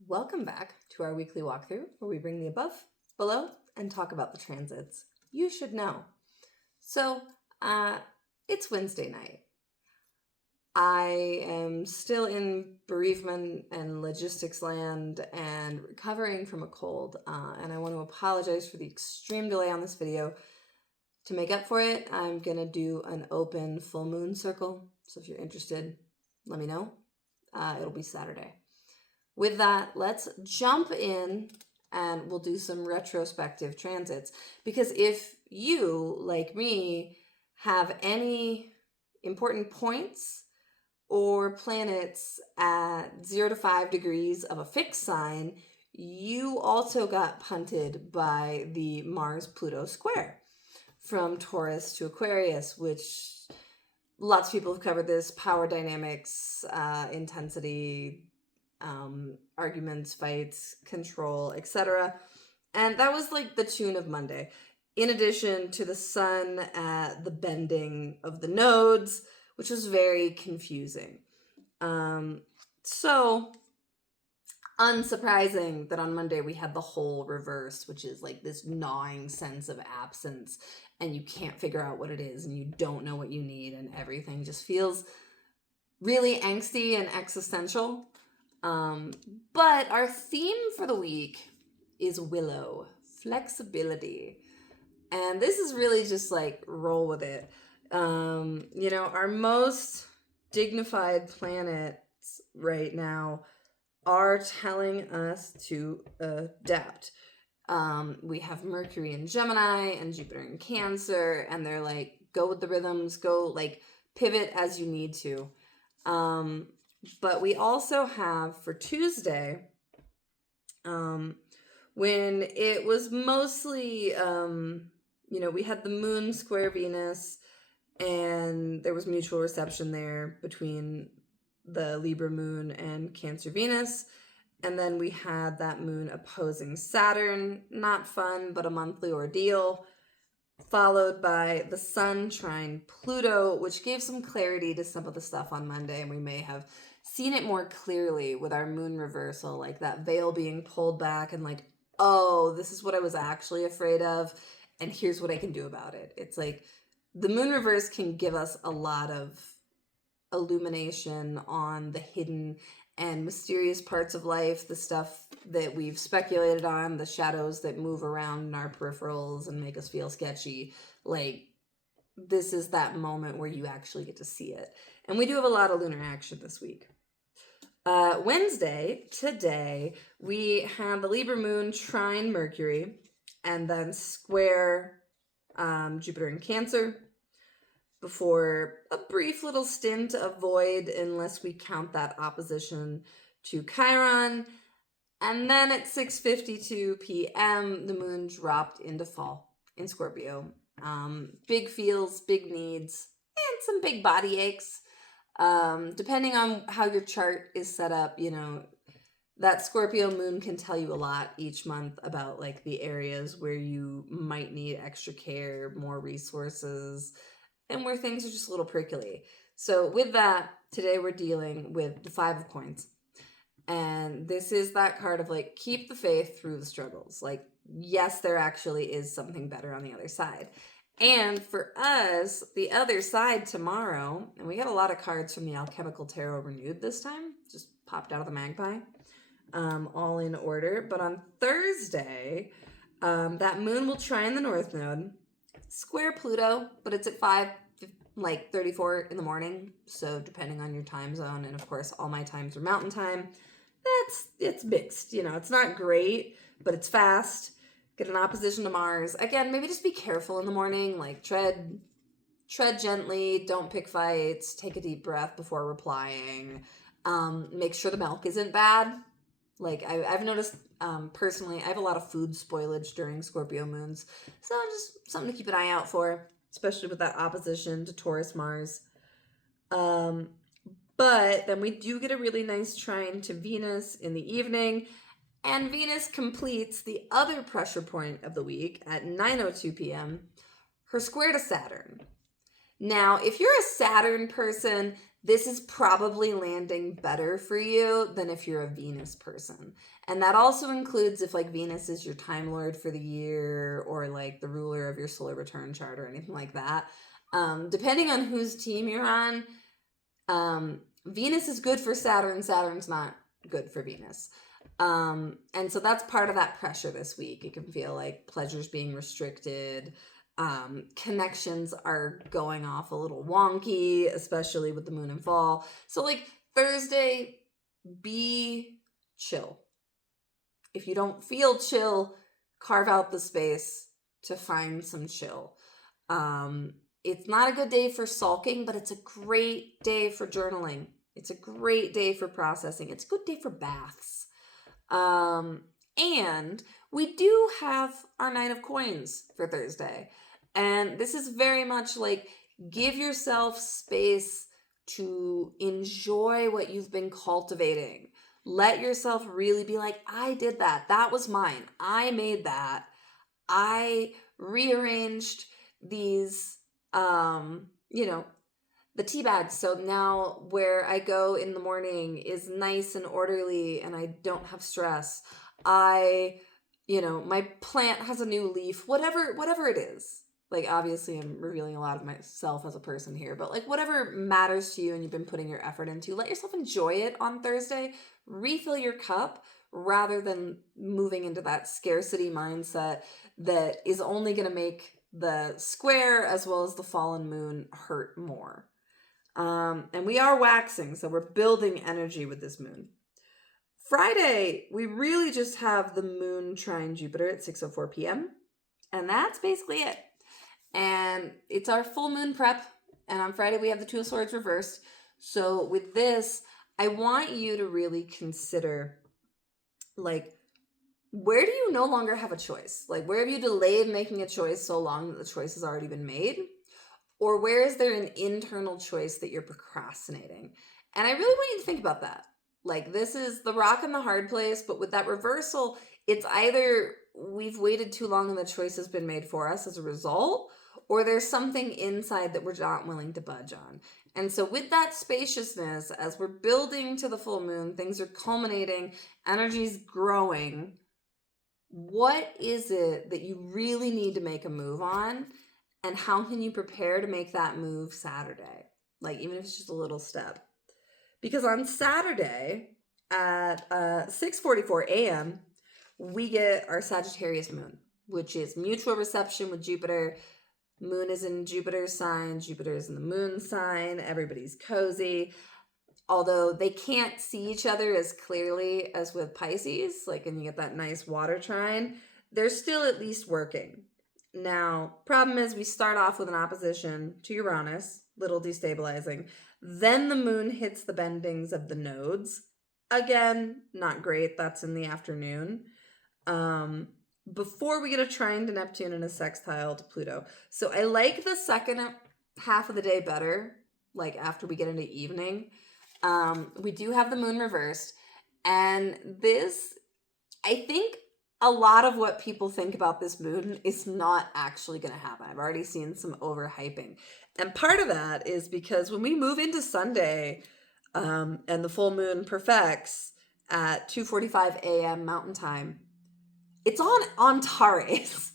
Welcome back to our weekly walkthrough where we bring the above, below, and talk about the transits you should know. So, it's Wednesday night. I am still in bereavement and logistics land and recovering from a cold, and I want to apologize for the extreme delay on this video. To make up for it, I'm going to do an open full moon circle, so if you're interested, let me know. It'll be Saturday. With that, let's jump in and we'll do some retrospective transits. Because if you, like me, have any important points or planets at 0 to 5 degrees of a fixed sign, you also got punted by the Mars-Pluto square from Taurus to Aquarius, which lots of people have covered this, power dynamics, intensity, arguments, fights, control, etc. And that was like the tune of Monday. In addition to the sun at the bending of the nodes, which was very confusing. So unsurprising that on Monday we had the whole reverse, which is like this gnawing sense of absence, and you can't figure out what it is, and you don't know what you need, and everything just feels really angsty and existential. But our theme for the week is Willow, flexibility. And this is really just like roll with it. Our most dignified planets right now are telling us to adapt. We have Mercury in Gemini and Jupiter in Cancer, and they're like, go with the rhythms, go like pivot as you need to. But we also have for Tuesday, when it was mostly, we had the moon square Venus, and there was mutual reception there between the Libra moon and Cancer Venus. And then we had that moon opposing Saturn, not fun, but a monthly ordeal, followed by the sun trine Pluto, which gave some clarity to some of the stuff on Monday, and we may have seen it more clearly with our moon reversal, like that veil being pulled back and like, oh, this is what I was actually afraid of, and here's what I can do about it. It's like the moon reverse can give us a lot of illumination on the hidden and mysterious parts of life, the stuff that we've speculated on, the shadows that move around in our peripherals and make us feel sketchy. Like, this is that moment where you actually get to see it. And we do have a lot of lunar action this week. Wednesday, today, we had the Libra moon trine Mercury and then square Jupiter in Cancer before a brief little stint of void, unless we count that opposition to Chiron. And then at 6:52 p.m., the moon dropped into fall in Scorpio. Big feels, big needs, and some big body aches. Depending on how your chart is set up, that Scorpio moon can tell you a lot each month about like the areas where you might need extra care, more resources, and where things are just a little prickly. So with that, today we're dealing with the 5 of Coins. And this is that card of like, keep the faith through the struggles. Like, yes, there actually is something better on the other side. And for us, the other side tomorrow, and we got a lot of cards from the Alchemical Tarot Renewed this time, just popped out of the magpie, all in order. But on Thursday, that moon will trine the North Node, square Pluto, but it's at 5:34 in the morning. So depending on your time zone, and of course all my times are mountain time, it's mixed. It's not great, but it's fast. Get an opposition to Mars. Again, maybe just be careful in the morning. Like tread gently. Don't pick fights. Take a deep breath before replying. Make sure the milk isn't bad. Like I've noticed personally, I have a lot of food spoilage during Scorpio moons. So just something to keep an eye out for, especially with that opposition to Taurus Mars. But then we do get a really nice trine to Venus in the evening. And Venus completes the other pressure point of the week at 9:02 p.m., her square to Saturn. Now, if you're a Saturn person, this is probably landing better for you than if you're a Venus person. And that also includes if like Venus is your Time Lord for the year or like the ruler of your solar return chart or anything like that. Depending on whose team you're on, Venus is good for Saturn. Saturn's not good for Venus. And so that's part of that pressure this week. It can feel like pleasure's being restricted. Connections are going off a little wonky, especially with the moon and fall. So like Thursday, be chill. If you don't feel chill, carve out the space to find some chill. It's not a good day for sulking, but it's a great day for journaling. It's a great day for processing. It's a good day for baths. And we do have our Nine of Coins for Thursday. And this is very much like give yourself space to enjoy what you've been cultivating. Let yourself really be like, I did that. That was mine. I made that. I rearranged these, the tea bags. So now where I go in the morning is nice and orderly and I don't have stress. My plant has a new leaf, whatever it is. Like, obviously I'm revealing a lot of myself as a person here, but like whatever matters to you and you've been putting your effort into, let yourself enjoy it on Thursday. Refill your cup rather than moving into that scarcity mindset that is only going to make the square as well as the fallen moon hurt more. And we are waxing, so we're building energy with this moon. Friday, we really just have the moon trine Jupiter at 6:04 p.m. And that's basically it. And it's our full moon prep. And on Friday, we have the Two of Swords reversed. So with this, I want you to really consider, like, where do you no longer have a choice? Like, where have you delayed making a choice so long that the choice has already been made? Or where is there an internal choice that you're procrastinating? And I really want you to think about that. Like, this is the rock and the hard place, but with that reversal, it's either we've waited too long and the choice has been made for us as a result, or there's something inside that we're not willing to budge on. And so with that spaciousness, as we're building to the full moon, things are culminating, energy's growing. What is it that you really need to make a move on? And how can you prepare to make that move Saturday? Like, even if it's just a little step. Because on Saturday at 6:44 a.m., we get our Sagittarius moon, which is mutual reception with Jupiter. Moon is in Jupiter's sign. Jupiter is in the moon sign. Everybody's cozy. Although they can't see each other as clearly as with Pisces, like, and you get that nice water trine, they're still at least working. Now, problem is we start off with an opposition to Uranus, little destabilizing. Then the moon hits the bendings of the nodes. Again, not great. That's in the afternoon. Before we get a trine to Neptune and a sextile to Pluto. So I like the second half of the day better, like after we get into evening. We do have the moon reversed. And this, I think a lot of what people think about this moon is not actually going to happen. I've already seen some overhyping. And part of that is because when we move into Sunday, and the full moon perfects at 2:45 a.m. Mountain Time, it's on Antares,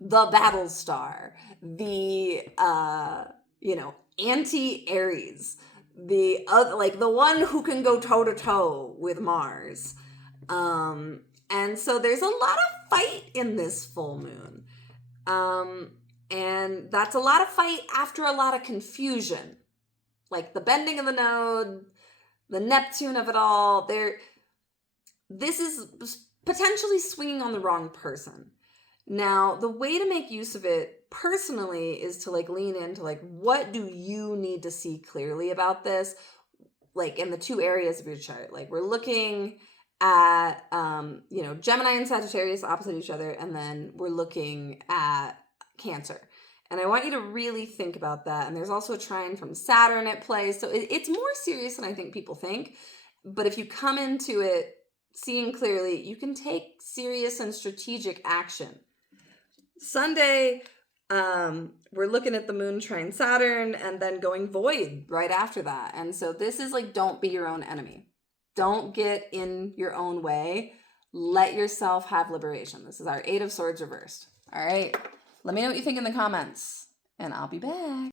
the battle star, the anti-Aries, the one who can go toe to toe with Mars. And so there's a lot of fight in this full moon. And that's a lot of fight after a lot of confusion. Like the bending of the node, the Neptune of it all. This is potentially swinging on the wrong person. Now, the way to make use of it personally is to like lean into like, what do you need to see clearly about this? Like in the two areas of your chart. Like we're looking at, Gemini and Sagittarius opposite each other. And then we're looking at Cancer. And I want you to really think about that. And there's also a trine from Saturn at play. So it's more serious than I think people think. But if you come into it seeing clearly, you can take serious and strategic action. Sunday, We're looking at the moon trine Saturn and then going void right after that. And so this is like, don't be your own enemy. Don't get in your own way. Let yourself have liberation. This is our 8 of Swords reversed. All right. Let me know what you think in the comments, and I'll be back.